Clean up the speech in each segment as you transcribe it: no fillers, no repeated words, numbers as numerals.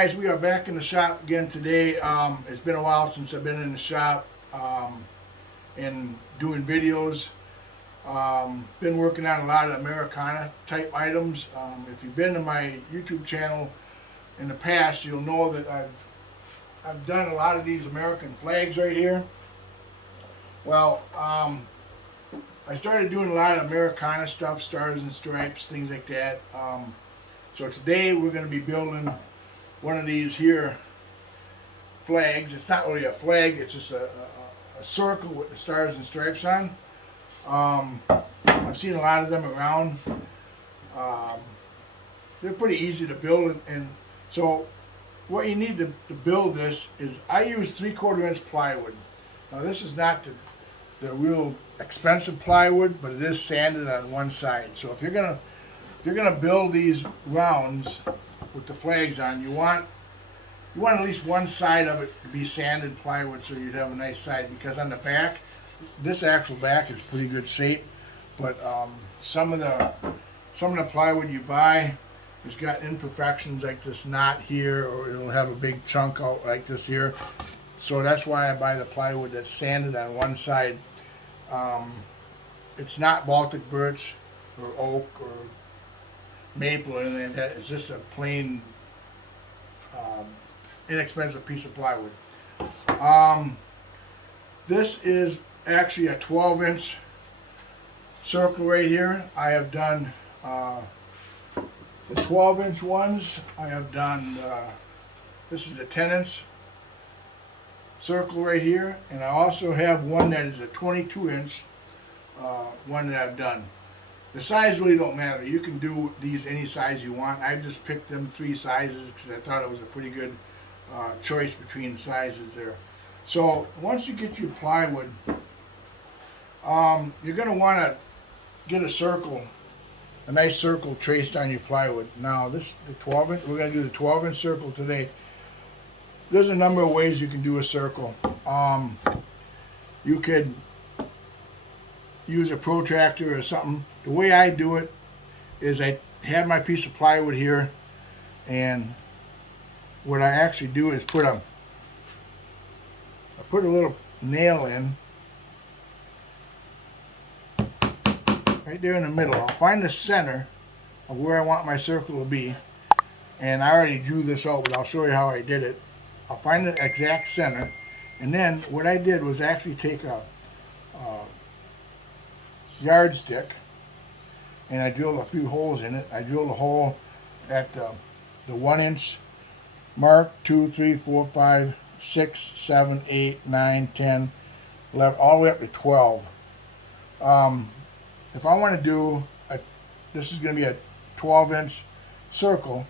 guys, we are back in the shop again today. It's been a while since I've been in the shop and doing videos. Been working on a lot of Americana type items. If you've been to my YouTube channel in the past, you'll know that I've done a lot of these American flags right here. Well, I started doing a lot of Americana stuff, stars and stripes, things like that. So today we're going to be building one of these here flags. It's not really a flag, it's just a circle with the stars and stripes on. I've seen a lot of them around. They're pretty easy to build, and so what you need to build this is, I use 3/4 inch plywood. Now this is not the real expensive plywood, but it is sanded on one side. So if you're gonna build these rounds with the flags on, you want at least one side of it to be sanded plywood, so you'd have a nice side, because on the back, this actual back is pretty good shape, but some of the plywood you buy has got imperfections, like this knot here, or it'll have a big chunk out like this here. So that's why I buy the plywood that's sanded on one side. It's not Baltic birch or oak or maple or anything like that. It's just a plain inexpensive piece of plywood. This is actually a 12-inch circle right here. I have done the 12-inch ones. I have done this is a 10-inch circle right here, and I also have one that is a 22-inch one that I've done. The size really don't matter. You can do these any size you want. I just picked them 3 sizes because I thought it was a pretty good choice between sizes there. So once you get your plywood, you're going to want to get a circle, a nice circle traced on your plywood. Now this the 12-inch. We're going to do the 12-inch circle today. There's a number of ways you can do a circle. You could use a protractor or something. The way I do it is I have my piece of plywood here, and what I actually do is put a little nail in right there in the middle. I'll find the center of where I want my circle to be, and I already drew this out, but I'll show you how I did it. I'll find the exact center, and then what I did was actually take a yardstick, and I drilled a few holes in it. I drilled a hole at the 1-inch mark, 2, 3, 4, 5, 6, 7, 8, 9, 10, 11, all the way up to 12. If I want to do this is going to be a 12-inch circle.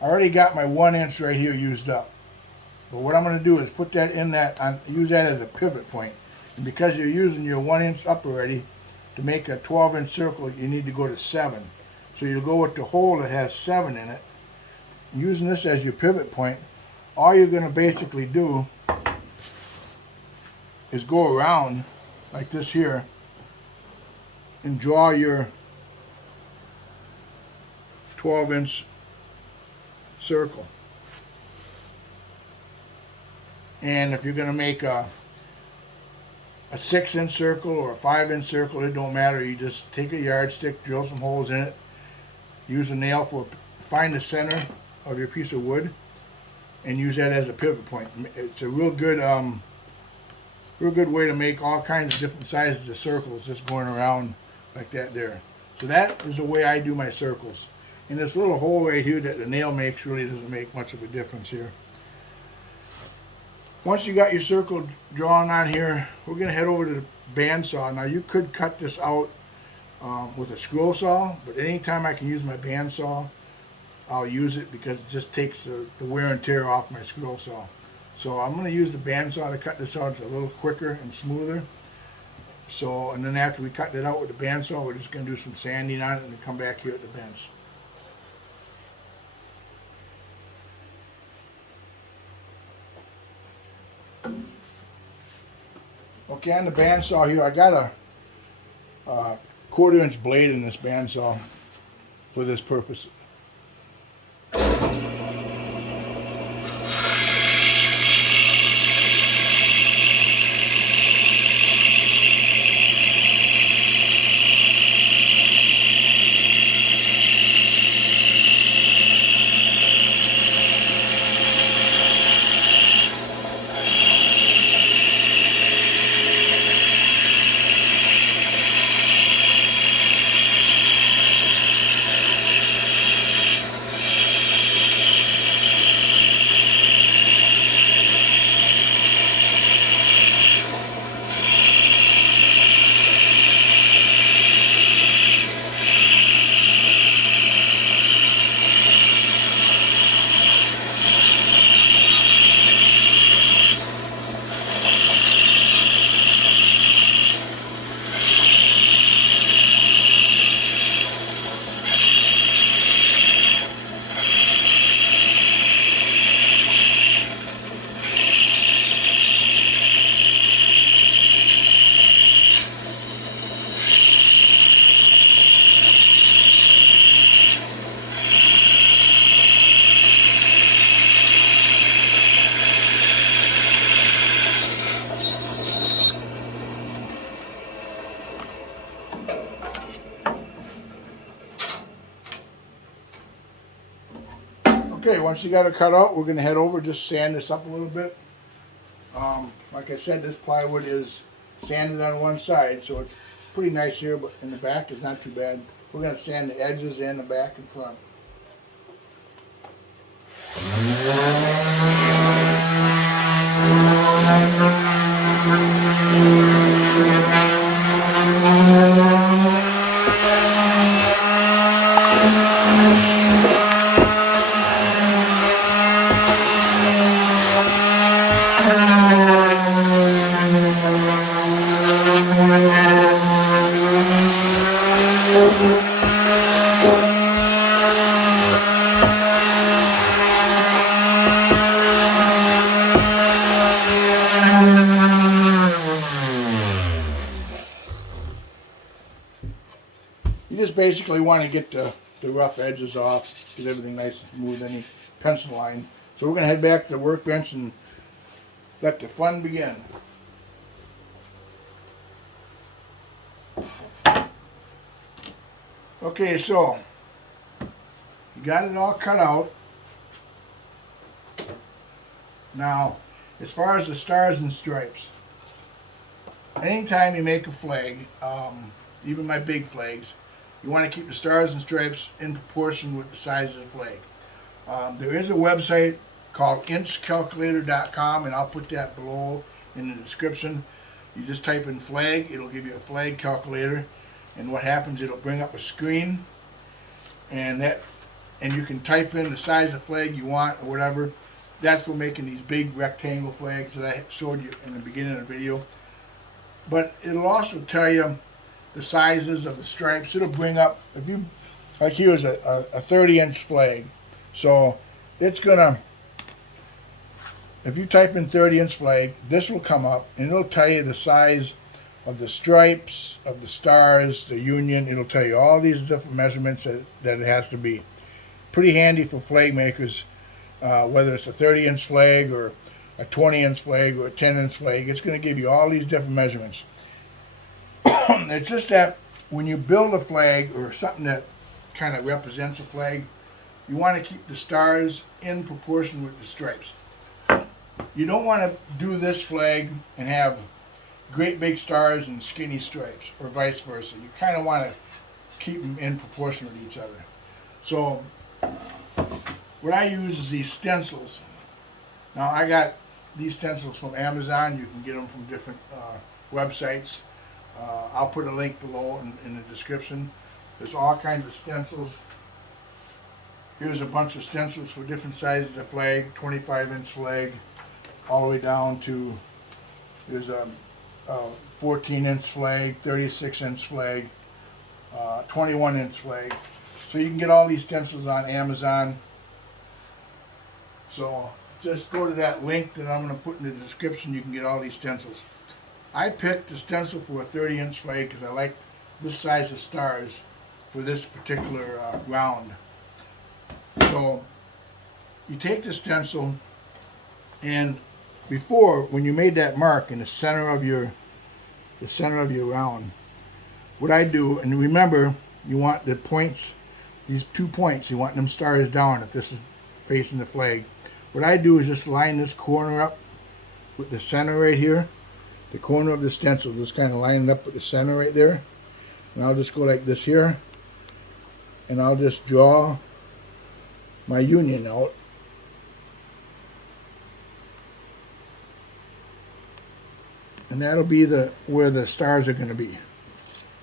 I already got my 1-inch right here used up. But what I'm going to do is put that in that, use that as a pivot point. And because you're using your 1-inch up already, to make a 12-inch circle, you need to go to 7. So you'll go with the hole that has 7 in it. Using this as your pivot point, all you're going to basically do is go around like this here and draw your 12-inch circle. And if you're going to make a 6-inch circle or a 5-inch circle, it don't matter. You just take a yardstick, drill some holes in it, use a nail find the center of your piece of wood, and use that as a pivot point. It's a real good way to make all kinds of different sizes of circles, just going around like that there. So that is the way I do my circles. And this little hole right here that the nail makes really doesn't make much of a difference here. Once you got your circle drawn on here, we're going to head over to the bandsaw. Now you could cut this out with a scroll saw, but anytime I can use my bandsaw, I'll use it, because it just takes the wear and tear off my scroll saw. So I'm going to use the bandsaw to cut this out. It's a little quicker and smoother. So, and then after we cut that out with the bandsaw, we're just going to do some sanding on it and then come back here at the bench. Okay, on the bandsaw here, I got a 1/4-inch blade in this bandsaw for this purpose. Okay, once you got it cut out, we're going to head over, just sand this up a little bit. Like I said, this plywood is sanded on one side, so it's pretty nice here, but in the back is not too bad. We're going to sand the edges and the back and front. You just basically want to get the rough edges off, get everything nice and smooth, any pencil line. So we're going to head back to the workbench and let the fun begin. Okay, so you got it all cut out. Now, as far as the stars and stripes, anytime you make a flag, even my big flags, you want to keep the stars and stripes in proportion with the size of the flag. There is a website called inchcalculator.com, and I'll put that below in the description. You just type in flag, it'll give you a flag calculator, and what happens, it'll bring up a screen, and you can type in the size of flag you want or whatever. That's for making these big rectangle flags that I showed you in the beginning of the video. But it'll also tell you the sizes of the stripes. It'll bring up, if you, like here's a 30-inch flag. So it's gonna, if you type in 30-inch flag, this will come up and it'll tell you the size of the stripes, of the stars, the union. It'll tell you all these different measurements that it has to be. Pretty handy for flag makers, whether it's a 30-inch flag or a 20-inch flag or a 10-inch flag. It's going to give you all these different measurements. It's just that when you build a flag or something that kind of represents a flag, you want to keep the stars in proportion with the stripes. You don't want to do this flag and have great big stars and skinny stripes, or vice versa. You kind of want to keep them in proportion with each other. So what I use is these stencils. Now I got these stencils from Amazon. You can get them from different websites. I'll put a link below in the description. There's all kinds of stencils. Here's a bunch of stencils for different sizes of flag, 25-inch flag, all the way down to, there's a 14-inch flag, 36-inch flag, 21-inch flag. So you can get all these stencils on Amazon. So just go to that link that I'm going to put in the description. You can get all these stencils. I picked the stencil for a 30-inch flag because I liked this size of stars for this particular round. So you take the stencil, and before, when you made that mark in the center of your round, what I do, and remember, you want the points, these 2 points, you want them stars down if this is facing the flag. What I do is just line this corner up with the center right here. The corner of the stencil, just kind of line it up with the center right there. And I'll just go like this here. And I'll just draw my union out. And that'll be where the stars are going to be.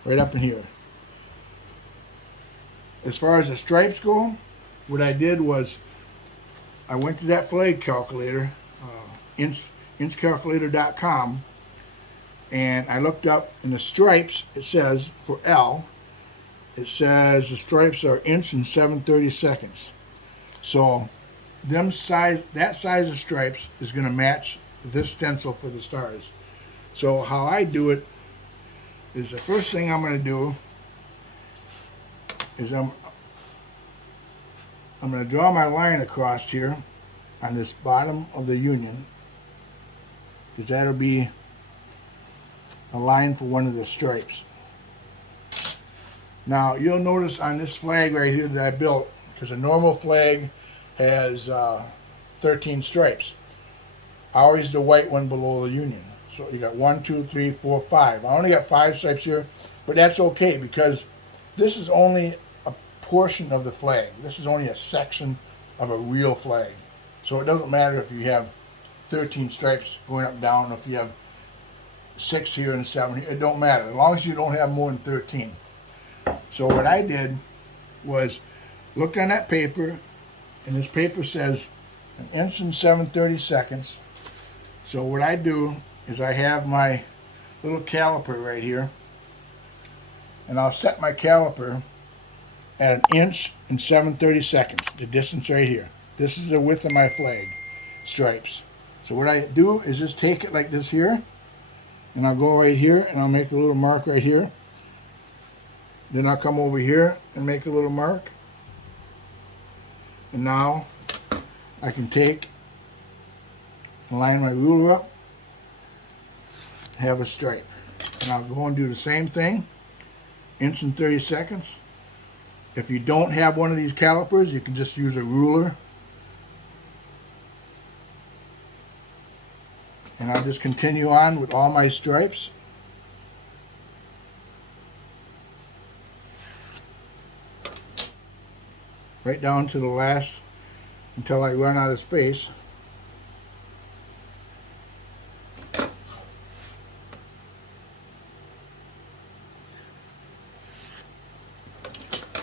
Right up in here. As far as the stripes go, what I did was I went to that flag calculator, inchcalculator.com, and I looked up in the stripes. It says for L, it says the stripes are 1 inch and 7/32. So that size of stripes is going to match this stencil for the stars. So how I do it is, the first thing I'm going to do is I'm going to draw my line across here on this bottom of the union, because that'll be a line for one of the stripes. Now you'll notice on this flag right here that I built, because a normal flag has 13 stripes. Ours is the white one below the union. So you got 1, 2, 3, 4, 5. I only got 5 stripes here, but that's okay because this is only a portion of the flag. This is only a section of a real flag. So it doesn't matter if you have 13 stripes going up down, if you have 6 here and 7 here. It don't matter as long as you don't have more than 13. So what I did was looked on that paper, and this paper says 1 inch and 7/32. So what I do is I have my little caliper right here, and I'll set my caliper at 1 inch and 7/32, the distance right here. This is the width of my flag stripes. So what I do is just take it like this here, and I'll go right here and I'll make a little mark right here. Then I'll come over here and make a little mark. And now I can take and line my ruler up, have a stripe. And I'll go and do the same thing, 1 inch and 30 seconds. If you don't have one of these calipers, you can just use a ruler. And I'll just continue on with all my stripes. Right down to the last until I run out of space.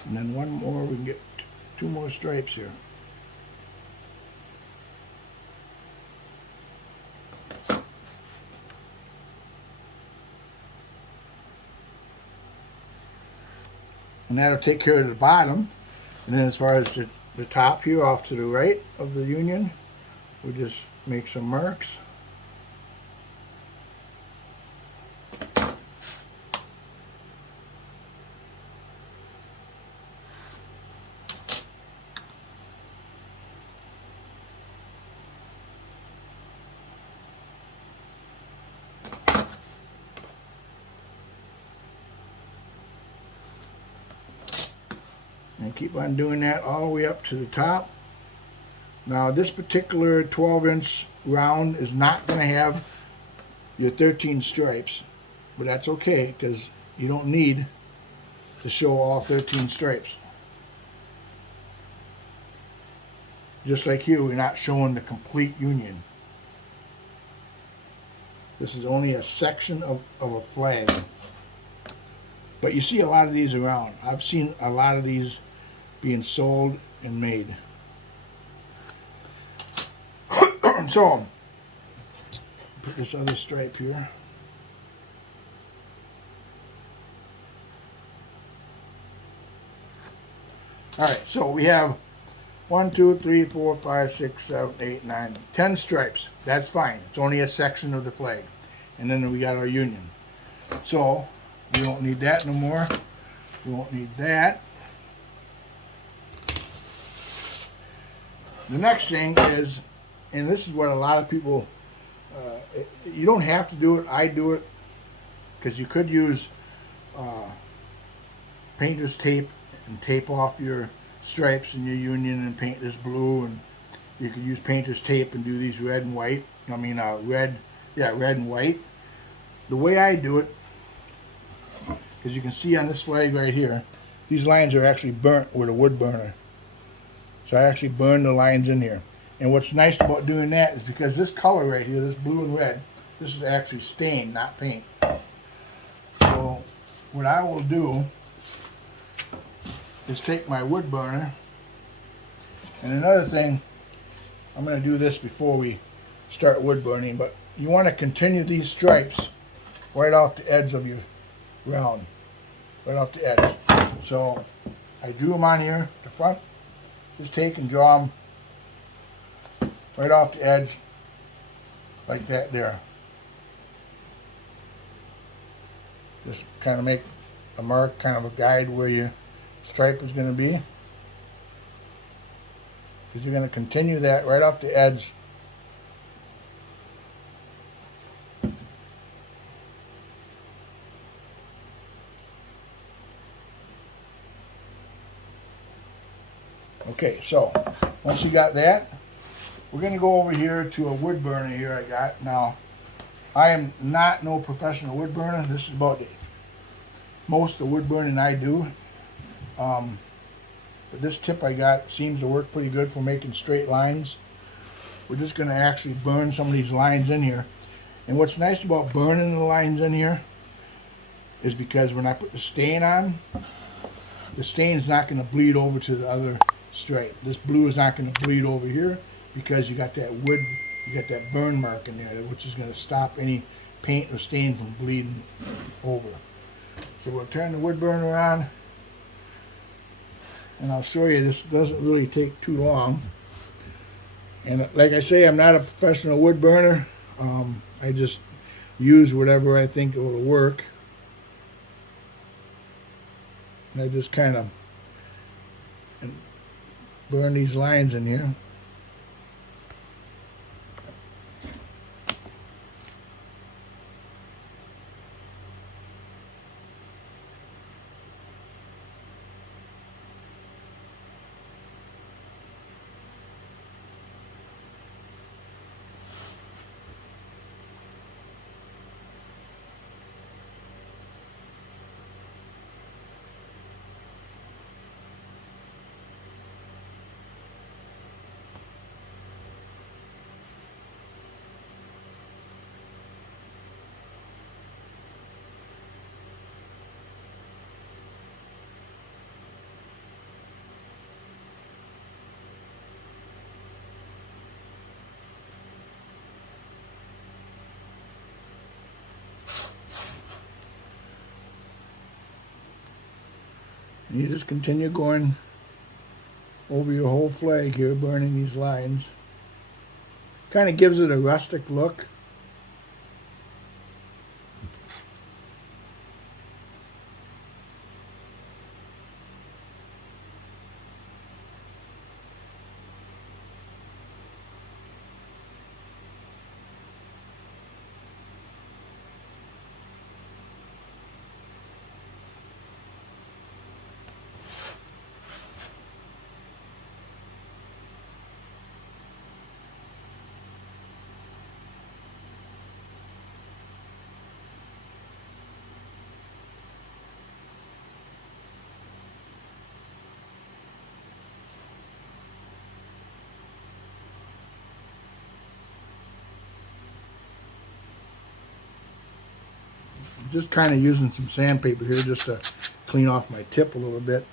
And then one more, we can get 2 more stripes here. And that'll take care of the bottom. And then as far as the top here off to the right of the union, we'll just make some marks. And keep on doing that all the way up to the top. Now this particular 12-inch round is not going to have your 13 stripes, but that's okay because you don't need to show all 13 stripes. Just like here, we're not showing the complete union. This is only a section of a flag. But you see a lot of these around. I've seen a lot of these being sold and made. So, put this other stripe here. Alright, so we have 1, 2, 3, 4, 5, 6, 7, 8, 9, 10 stripes. That's fine. It's only a section of the flag. And then we got our union. So, we don't need that no more. We won't need that. The next thing is, and this is what a lot of people, you don't have to do it, I do it, because you could use painter's tape and tape off your stripes in your union and paint this blue, and you could use painter's tape and do these red and white, red and white. The way I do it, because you can see on this flag right here, these lines are actually burnt with a wood burner. So I actually burned the lines in here. And what's nice about doing that is because this color right here, this blue and red, this is actually stain, not paint. So what I will do is take my wood burner, and another thing, I'm going to do this before we start wood burning, but you want to continue these stripes right off the edge of your round, right off the edge. So I drew them on here, the front. Just take and draw them right off the edge like that there. Just kind of make a mark, kind of a guide where your stripe is going to be. Because you're going to continue that right off the edge. Okay, so once you got that, we're gonna go over here to a wood burner here I got. Now, I am not no professional wood burner. This is about most of the wood burning I do. But this tip I got seems to work pretty good for making straight lines. We're just gonna actually burn some of these lines in here. And what's nice about burning the lines in here is because when I put the stain on, the stain is not gonna bleed over to the other stripe. This blue is not gonna bleed over here because you got that wood, you got that burn mark in there, which is gonna stop any paint or stain from bleeding over. So we'll turn the wood burner on, and I'll show you. This doesn't really take too long. And like I say, I'm not a professional wood burner. I just use whatever I think it will work. And I just kind of burn these lines in here. And you just continue going over your whole flag here, burning these lines. Kind of gives it a rustic look. Just kind of using some sandpaper here just to clean off my tip a little bit.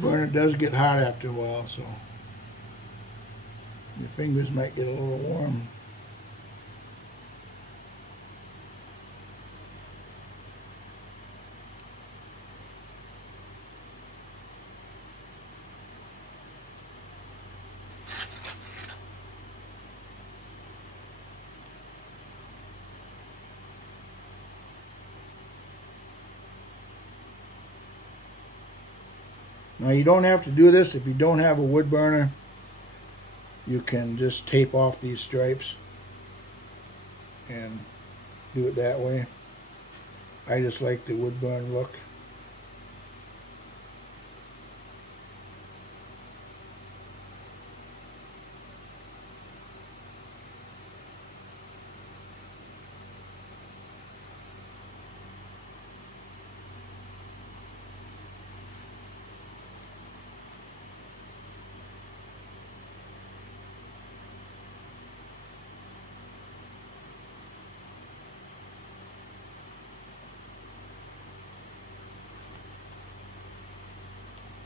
wood burner does get hot after a while, so your fingers might get a little warm. Now you don't have to do this if you don't have a wood burner. You can just tape off these stripes and do it that way. I just like the wood burn look.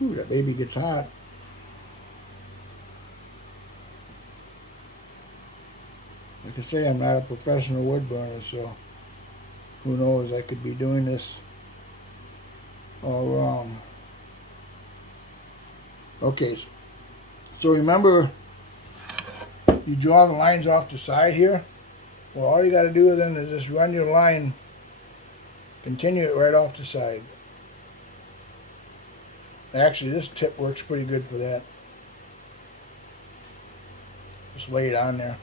Ooh, that baby gets hot. Like I say, I'm not a professional wood burner, so who knows, I could be doing this all wrong. Okay, so remember, you draw the lines off the side here. Well, all you got to do then is just run your line, continue it right off the side. Actually, this tip works pretty good for that. Just lay it on there.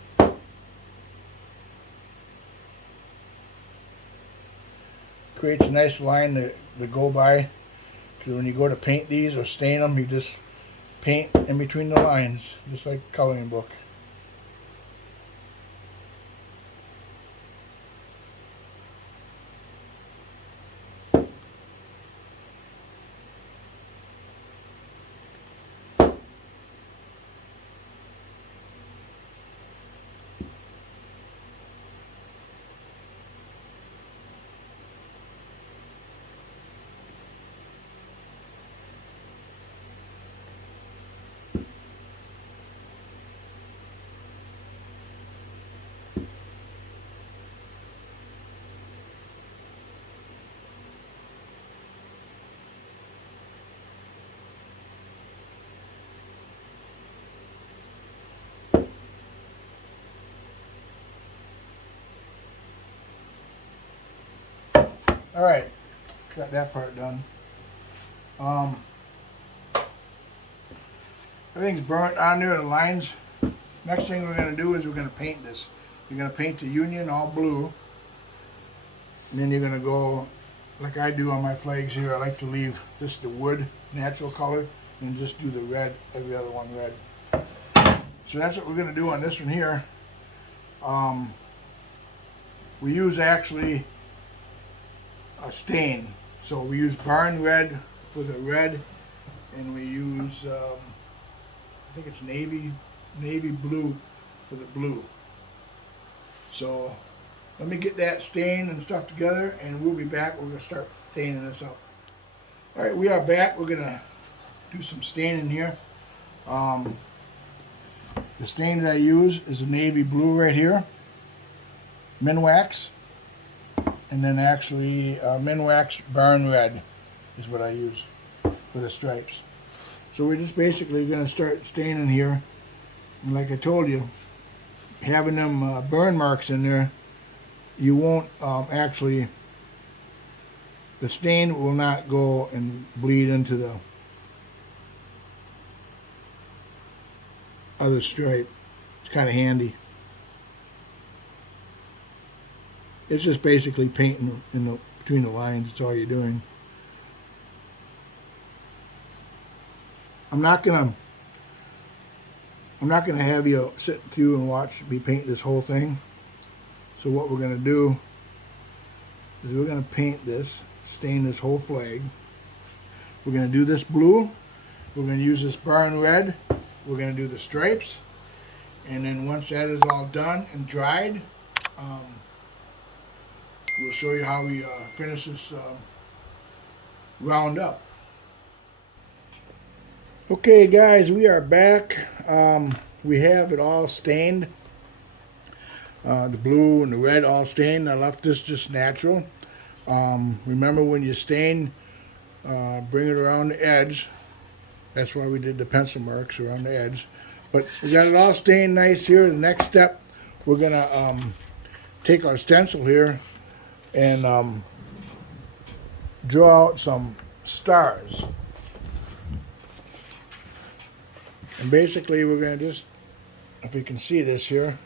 Creates a nice line to go by. Because when you go to paint these or stain them, you just paint in between the lines, just like a coloring book. Alright, got that part done. Everything's burnt on there, the lines. Next thing we're going to do is we're going to paint this. You're going to paint the union all blue. And then you're going to go, like I do on my flags here, I like to leave just the wood, natural color, and just do the red, every other one red. So that's what we're going to do on this one here. We use actually a stain. So we use barn red for the red, and we use, I think it's navy blue for the blue. So let me get that stain and stuff together, and we'll be back. We're going to start staining this up. All right, we are back. We're going to do some staining here. The stain that I use is a navy blue right here, Minwax, and then actually Minwax Barn Red is what I use for the stripes. So we're just basically going to start staining here, and like I told you, having them burn marks in there, you won't actually, the stain will not go and bleed into the other stripe. It's kind of handy. It's just basically painting in between the lines. That's all you're doing. I'm not gonna have you sit through and watch me paint this whole thing. So what we're gonna do is we're gonna paint this, stain this whole flag. We're gonna do this blue. We're gonna use this barn red. We're gonna do the stripes, and then once that is all done and dried, we'll show you how we finish this round up. Okay, guys, we are back. We have it all stained. The blue and the red all stained. I left this just natural. Remember, when you stain, bring it around the edge. That's why we did the pencil marks around the edge. But we got it all stained nice here. The next step, we're going to take our stencil here and draw out some stars. And basically, we're going to just, if you can see this here,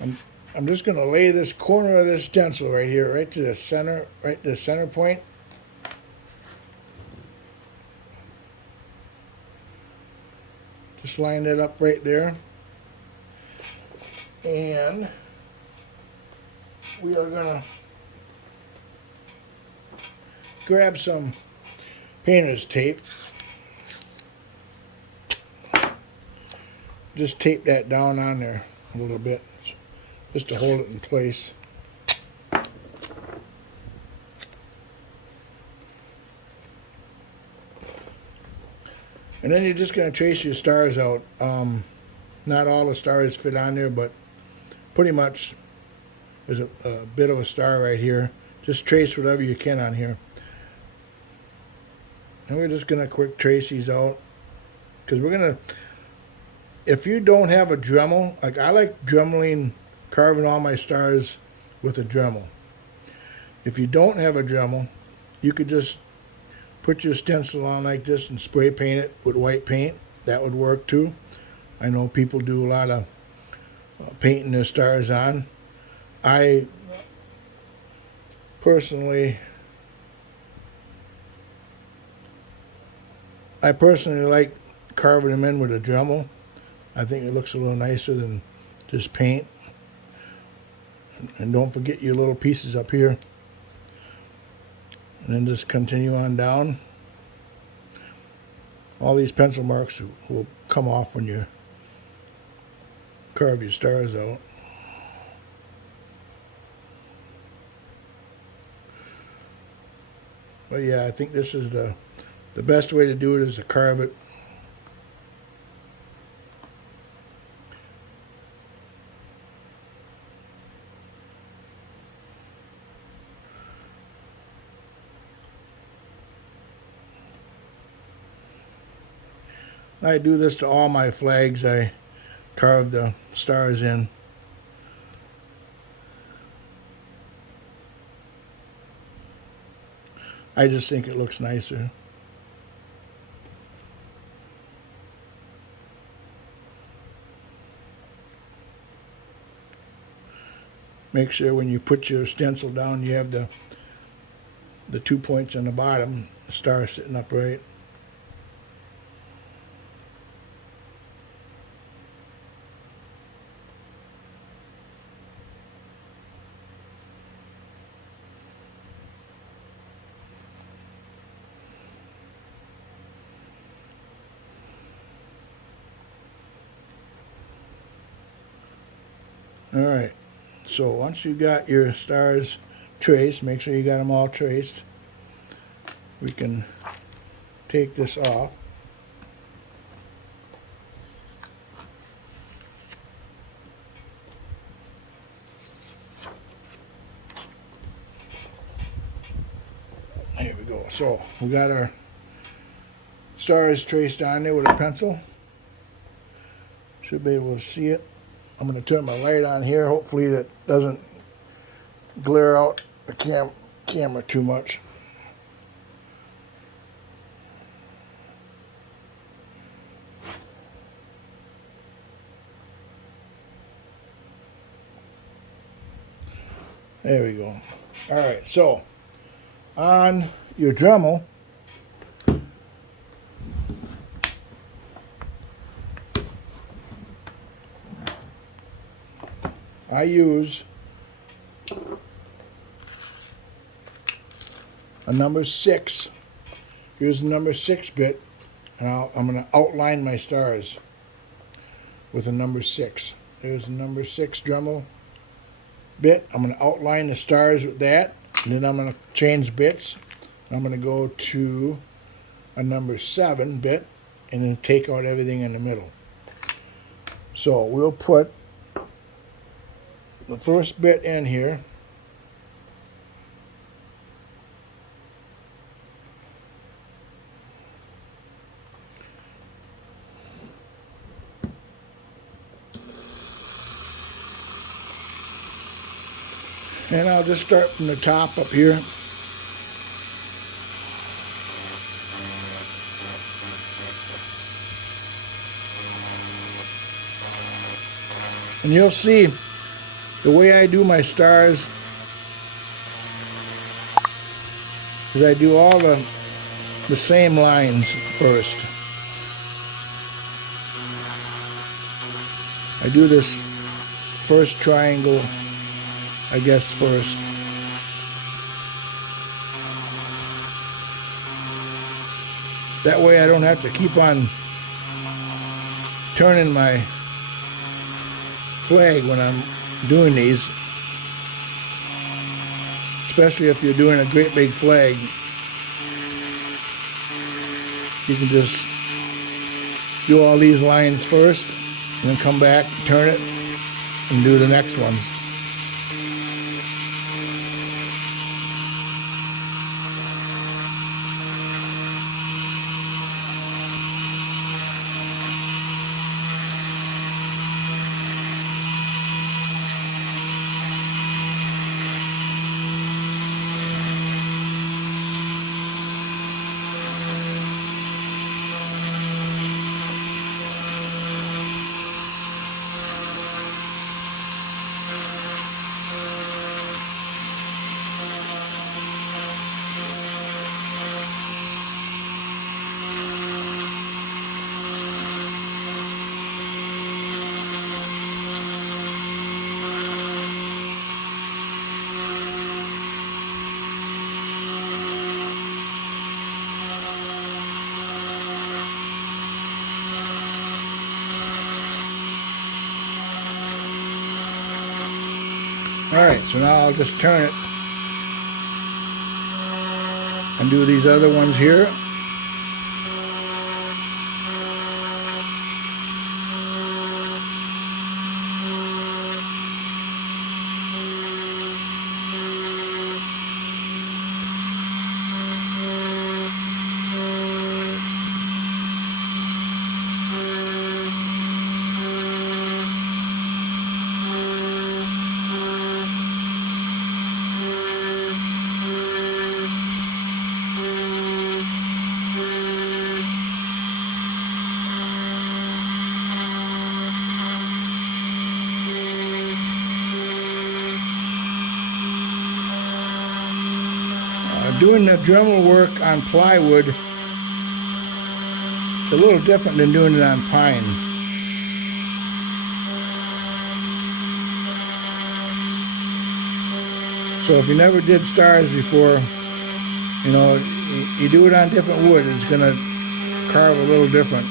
I'm just going to lay this corner of this stencil right here, right to the center point. Just line that up right there. And we are going to grab some painter's tape. Just tape that down on there a little bit, just to hold it in place. And then you're just going to trace your stars out. Not all the stars fit on there, but pretty much there's a bit of a star right here. Just trace whatever you can on here. And we're just going to quick trace these out, because we're going to, if you don't have a Dremel, like I like dremeling, carving all my stars with a Dremel. If you don't have a Dremel, you could just put your stencil on like this and spray paint it with white paint. That would work too. I know people do a lot of painting their stars on. I personally like carving them in with a Dremel. I think it looks a little nicer than just paint. And don't forget your little pieces up here. And then just continue on down. All these pencil marks will come off when you carve your stars out. But yeah, I think this is the best way to do it, is to carve it. I do this to all my flags. I carve the stars in. I just think it looks nicer. Make sure when you put your stencil down, you have the 2 points on the bottom, the star sitting upright. Alright, so once you got your stars traced, make sure you got them all traced. We can take this off. There we go. So we got our stars traced on there with a pencil. Should be able to see it. I'm going to turn my light on here. Hopefully that doesn't glare out the camera too much. There we go. All right, so on your Dremel, I use a number 6. Here's the number 6 bit, and I'm going to outline my stars with a number 6. There's the number 6 Dremel bit. I'm going to outline the stars with that, and then I'm going to change bits. I'm going to go to a number 7 bit, and then take out everything in the middle. So we'll put the first bit in here. And I'll just start from the top up here. And you'll see the way I do my stars is I do all the same lines first. I do this first triangle, I guess, first. That way I don't have to keep on turning my flag when I'm doing these, especially if you're doing a great big flag. You can just do all these lines first and then come back, turn it, and do the next one. Alright, so now I'll just turn it and do these other ones here. Doing the Dremel work on plywood is a little different than doing it on pine. So if you never did stars before, you know, you do it on different wood, it's going to carve a little different.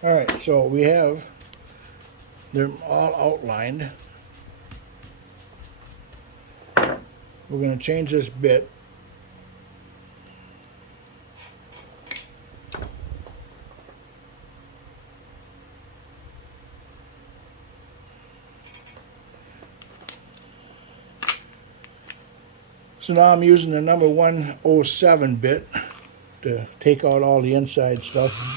All right, so we have them all outlined. We're going to change this bit. So now I'm using the number 107 bit to take out all the inside stuff.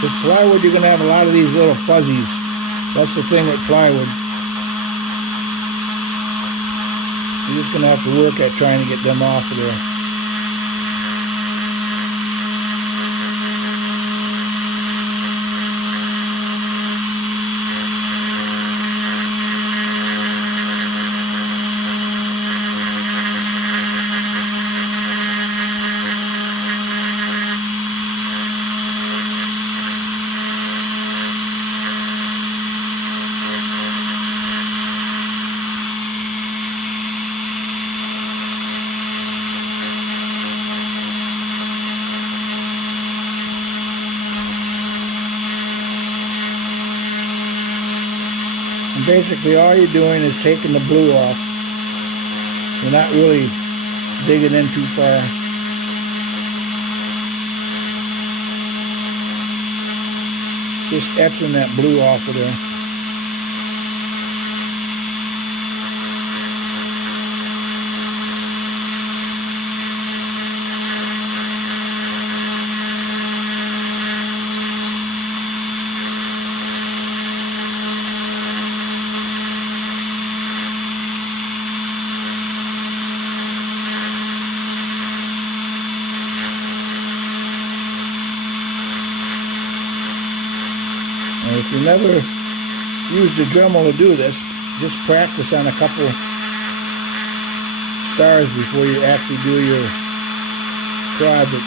With plywood, you're going to have a lot of these little fuzzies. That's the thing with plywood. You're just going to have to work at trying to get them off of there. And basically all you're doing is taking the blue off. You're not really digging in too far. Just etching that blue off of there. And if you never use the Dremel to do this, just practice on a couple stars before you actually do your project.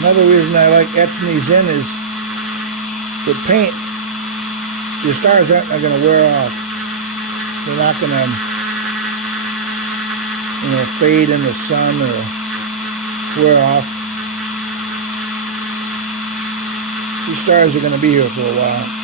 Another reason I like etching these in is with paint, your stars aren't going to wear off. They're not going to, fade in the sun or wear off. These stars are going to be here for a while.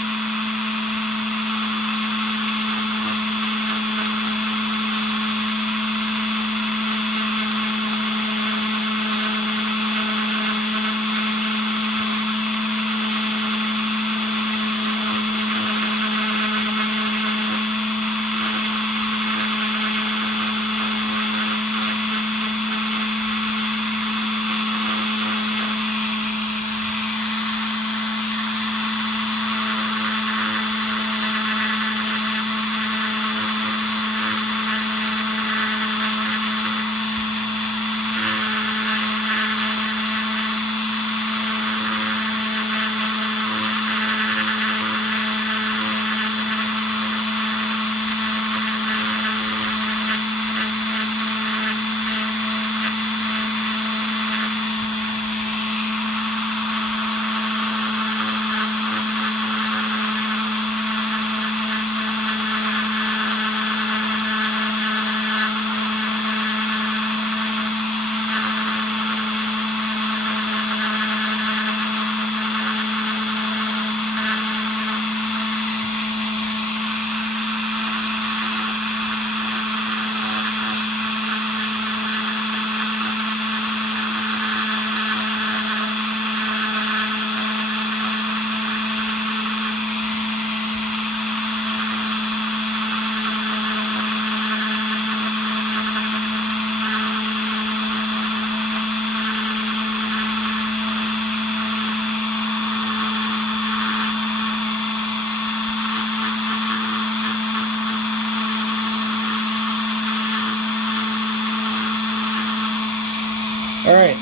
Alright,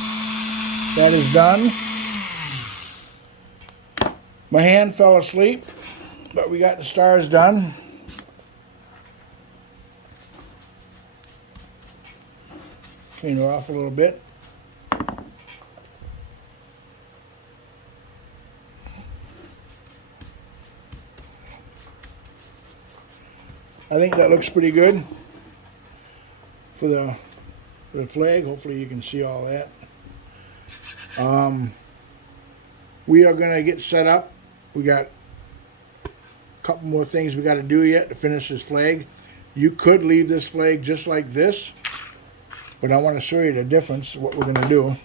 that is done. My hand fell asleep, but we got the stars done. Clean her off a little bit. I think that looks pretty good for the flag. Hopefully you can see all that. We are going to get set up. We got a couple more things we got to do yet to finish this flag. You could leave this flag just like this, but I want to show you the difference, what we're going to do.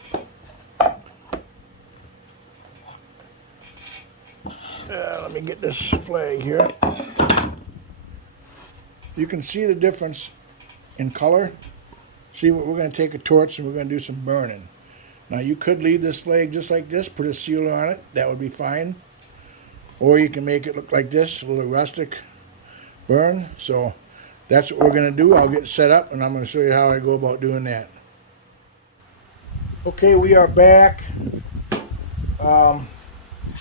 Let me get this flag here. You can see the difference in color. See, what we're going to take a torch and we're going to do some burning. Now you could leave this flag just like this, put a sealer on it, that would be fine. Or you can make it look like this, a little rustic burn. So that's what we're going to do. I'll get set up and I'm going to show you how I go about doing that. Okay, we are back.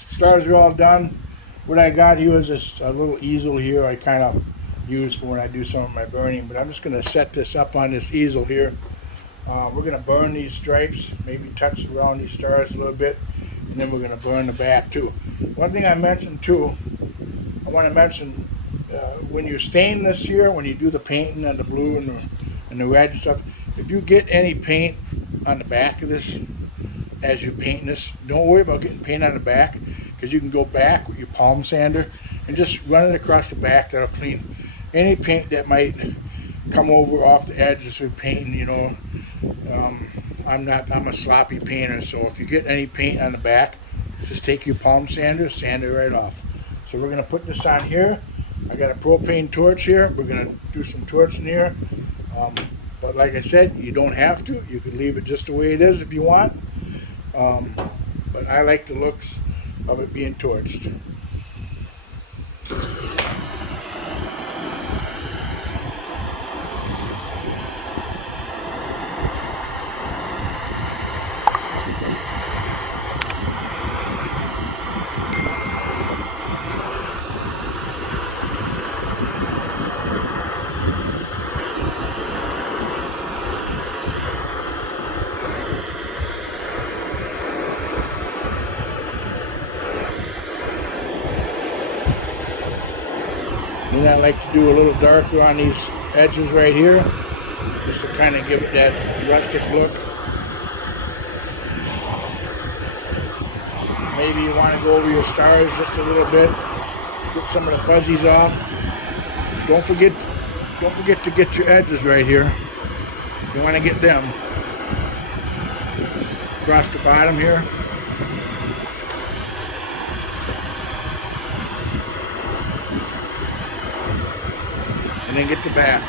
Stars are all done. What I got here is just a little easel here I kind of use for when I do some of my burning, but I'm just going to set this up on this easel here. We're going to burn these stripes, maybe touch around these stars a little bit, and then we're going to burn the back too. One thing I mentioned too, I want to mention when you stain this here, when you do the painting on the blue and the red and stuff, if you get any paint on the back of this as you paint this, don't worry about getting paint on the back, because you can go back with your palm sander and just run it across the back. That'll clean any paint that might come over off the edges of painting. You know, I'm a sloppy painter, so if you get any paint on the back, just take your palm sander, sand it right off. So we're going to put this on here. I got a propane torch here. We're going to do some torching here. But like I said, you don't have to. You could leave it just the way it is if you want. But I like the looks of it being torched. And I like to do a little darker on these edges right here, just to kind of give it that rustic look. maybe you want to go over your stars just a little bit, get some of the fuzzies off. Don't forget to get your edges right here. You want to get them across the bottom here. And then get the back.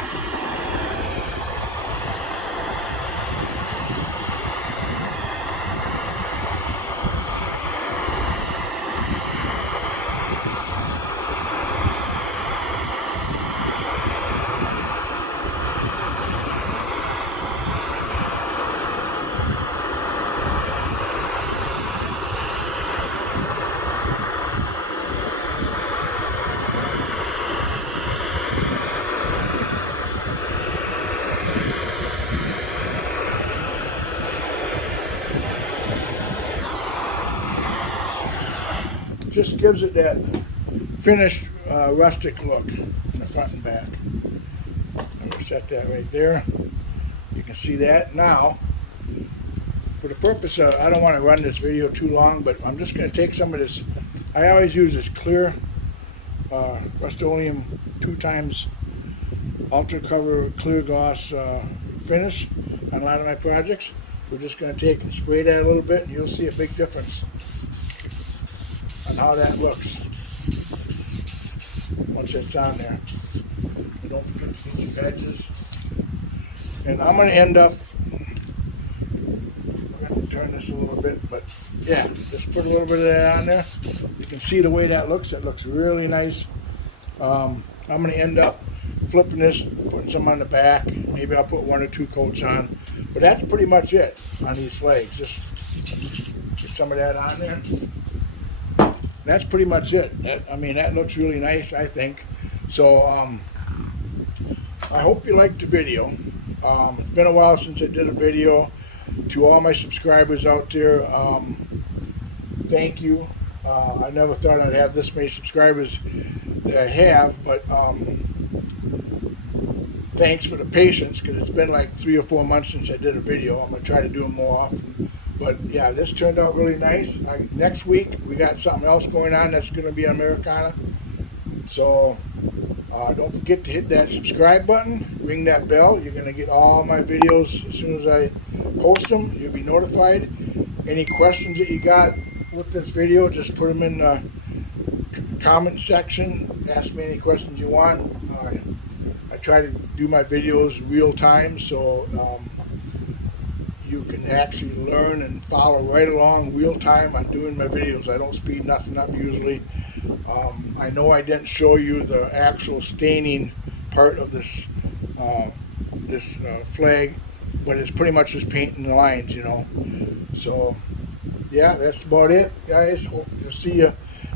Just gives it that finished rustic look in the front and back. I'm going to set that right there. You can see that. Now, for the purpose of, I don't want to run this video too long, but I'm just going to take some of this. I always use this clear Rust-Oleum 2x ultra cover clear gloss finish on a lot of my projects. We're just going to take and spray that a little bit, and you'll see a big difference on how that looks once it's on there. And don't forget to get your edges. And I'm going to end up, I'm going to turn this a little bit, but yeah, just put a little bit of that on there. You can see the way that looks. It looks really nice. I'm going to end up flipping this, putting some on the back. Maybe I'll put 1 or 2 coats on. But that's pretty much it on these flags. Just get some of that on there. That's pretty much it. I mean, that looks really nice, I think. So, I hope you liked the video. It's been a while since I did a video. To all my subscribers out there, thank you. I never thought I'd have this many subscribers that I have, but thanks for the patience, because it's been like 3 or 4 months since I did a video. I'm going to try to do them more often. But yeah, this turned out really nice. Next week, we got something else going on that's going to be Americana. So don't forget to hit that subscribe button, ring that bell. You're going to get all my videos as soon as I post them. You'll be notified. Any questions that you got with this video, just put them in the comment section. Ask me any questions you want. I try to do my videos real time, so you can actually learn and follow right along real time on doing my videos. I don't speed nothing up usually. I know I didn't show you the actual staining part of this flag, but it's pretty much just painting the lines, you know. So yeah, that's about it, guys. Hope to see you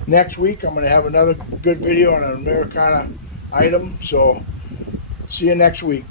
next week. I'm going to have another good video on an Americana item. So see you next week.